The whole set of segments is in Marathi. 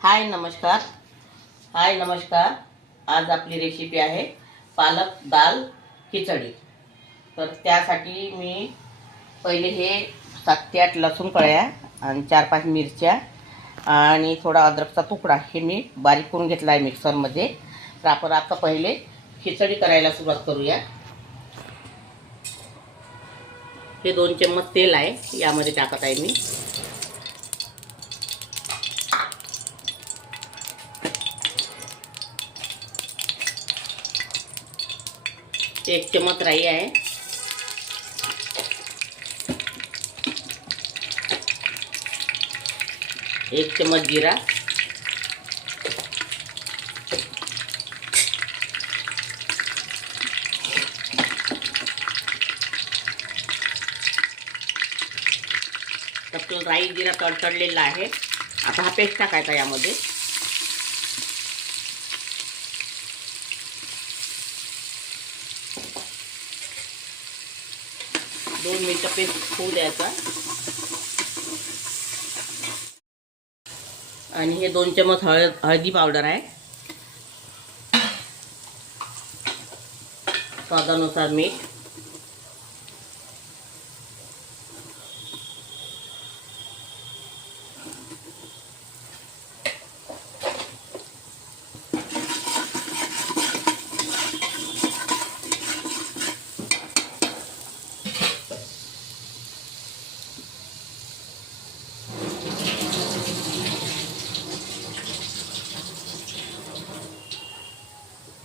हाय नमस्कार. आज आपली रेसिपी आहे पालक दाल खिचडी. तर त्यासाठी मी पहिले हे 7 ते 8 लसूण कळ्या आणि 4-5 मिरच्या आणि थोडा अद्रकचा तुकडा हे मी बारीक करून घेतला आहे मिक्सरमध्ये. तर आपण आता पहिले खिचडी करायला सुरुवात करूया. हे 2 चम्मच तेल आहे, यामध्ये टाकत आहे मी. 1 चम्मच राई आहे. 1 चम्मच जीरा. 1 राई जीरा तडतडलेला आहे. आता हा पेस्ट टाकायचा यामध्ये. दोन मिनिटं पेस्ट होऊ द्यायचा. आणि हे 2 चम्मच हळदी पावडर आहे. स्वादानुसार मीठ.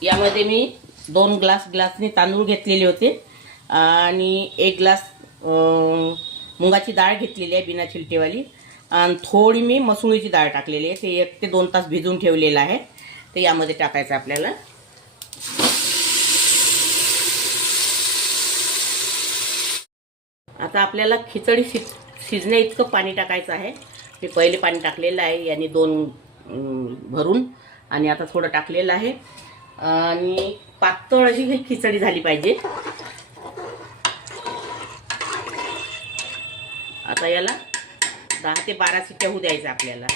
यामध्ये मी 2 ग्लासने तांदूळ घेतलेले होते आणि 1 ग्लास मुगाची डाळ घेतलेली आहे बिना छिलटेवाली, आणि थोडी मी मसुरीची डाळ टाकलेली आहे. ते 1 ते 2 तास भिजवून ठेवलेलं आहे. ते यामध्ये टाकायचं आपल्याला. आता आपल्याला खिचडी शिजण्या इतकं पाणी टाकायचं आहे. मी पहिले पाणी टाकलेलं आहे याने 2 भरून, आणि आता थोडं टाकलेलं आहे. आणि पातळ अशी ही खिचडी झाली पाहिजे. आता याला 10 ते 12 शिट्ट्या होऊ द्यायचं आपल्याला.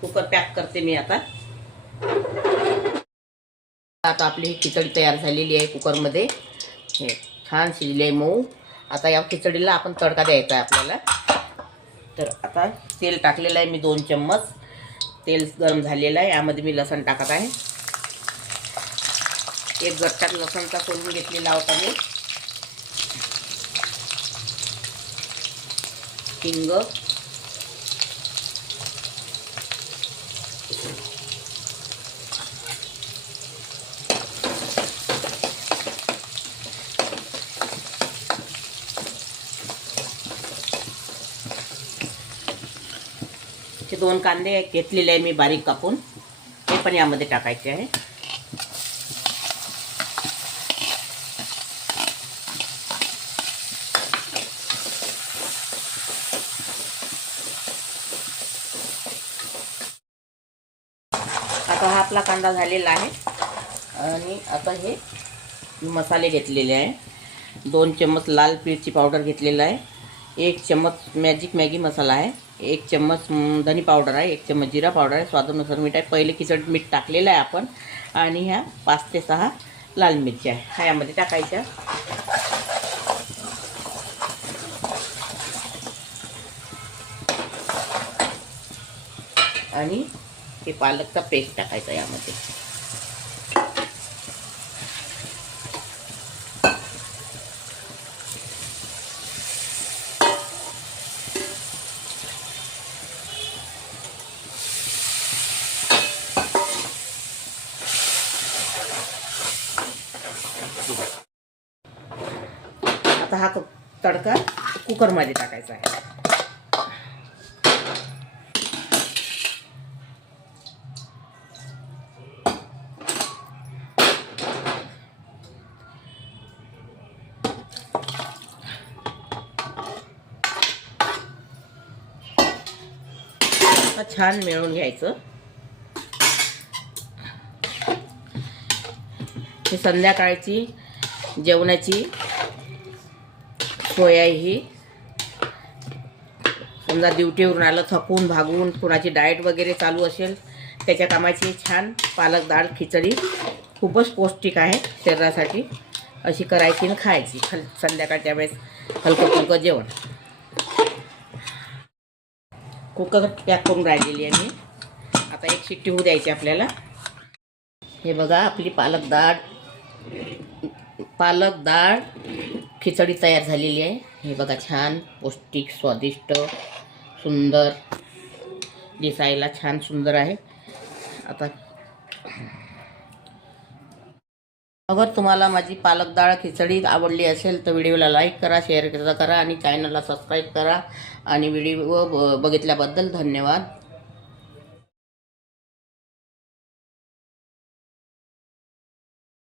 कुकर पॅक करते मी आता. आता आपली ही खिचडी तयार झालेली आहे कुकरमध्ये. हे छान शिजली आहे मऊ. आता या खिचडीला आपण तडका द्यायचा आहे आपल्याला. तर आता तेल टाकलेलं आहे मी 2 चम्मच. तेल गरम झालेलं आहे. यामध्ये मी लसण टाकत आहे. 1 गट्टा लसणचा सोलून घेतलेला होता मी. हिंग. हे 2 कांदे घेतलेले आहे मी बारीक कापून. हे पण यामध्ये टाकायचे आहे. आता हा आपला कांदा झालेला आहे. आणि आता हे मसाले घेतलेले आहे. 2 चम्मच लाल मिरची पावडर घेतलेला आहे. 1 चम्मच मॅगी मसाला आहे. 1 चम्मच धनी पावडर आहे. 1 चम्मच जिरा पावडर आहे. स्वादानुसार मीठ आहे. पहिले खिचडीत मीठ टाकलेलं आहे आपण. आणि ह्या 5 ते 6 लाल मिरच्या आहे, ह्या यामध्ये टाकायच्या. आणि हे पालकचा पेस्ट टाकायचा यामध्ये. आता हा तडका कुकरमध्ये टाकायचा आहे. छान मिळून घ्यायचं. ही संध्याकाळची जेवणाची सोय आहे ही. समजा ड्युटीवरून आलं थकून भागून, कुणाची डाएट वगैरे चालू असेल त्याच्या कामाची छान पालक डाळ खिचडी खूपच पौष्टिक आहे शरीरासाठी. अशी करायची आणि खायची संध्याकाळच्या वेळेस हलकं फुलकं जेवण. कुकर पॅक करून राहिलेली आहे मी. आता एक शिट्टी होऊ द्यायची आपल्याला. हे बघा आपली पालक डाळ खिचडी तयार झालेली आहे. हे बघा छान पौष्टिक स्वादिष्ट सुंदर दिसायला छान सुंदर आहे. आता अगर तुम्हाला माझी पालक डाळ खिचडी आवडली असेल तर व्हिडिओला लाईक करा, शेअर करा आणि चॅनलला सबस्क्राईब करा. आणि व्हिडिओ बघितल्याबद्दल धन्यवाद.